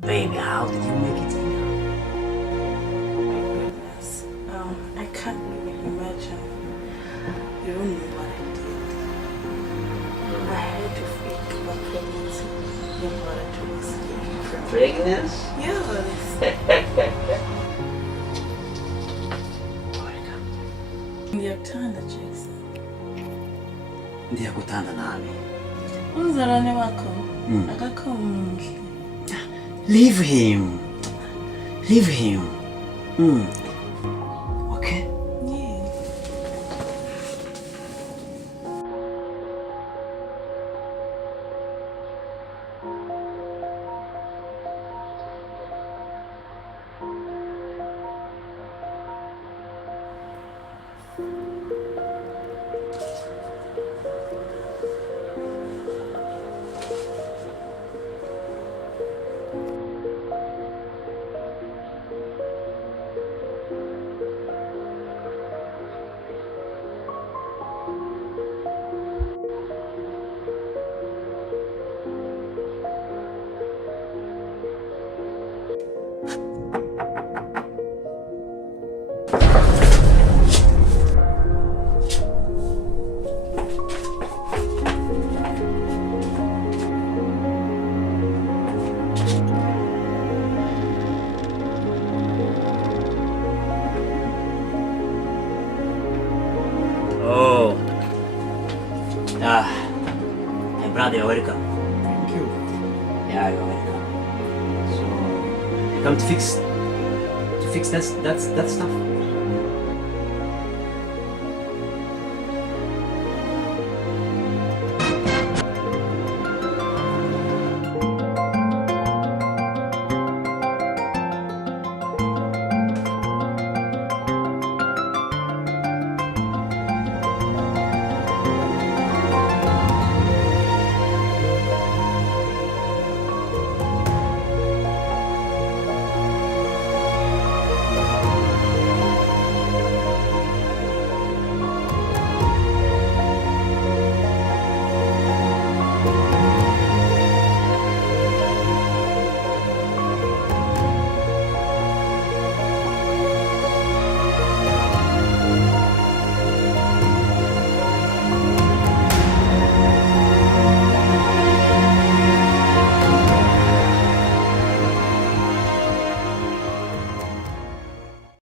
Baby, how did you make it here? My goodness. I can't even imagine. You don't know what I did. I had to fake my pregnancy in order to escape. Pregnancy? Yes. Ndiyakutanda Jackson. Ndiyakutanda nami. Umzalwane wakho akakho muhle. Leave him. Leave him. Okay? Yeah. Oh. Hey brother, you're welcome. Thank you. Yeah, you're welcome. So, you come to fix that stuff?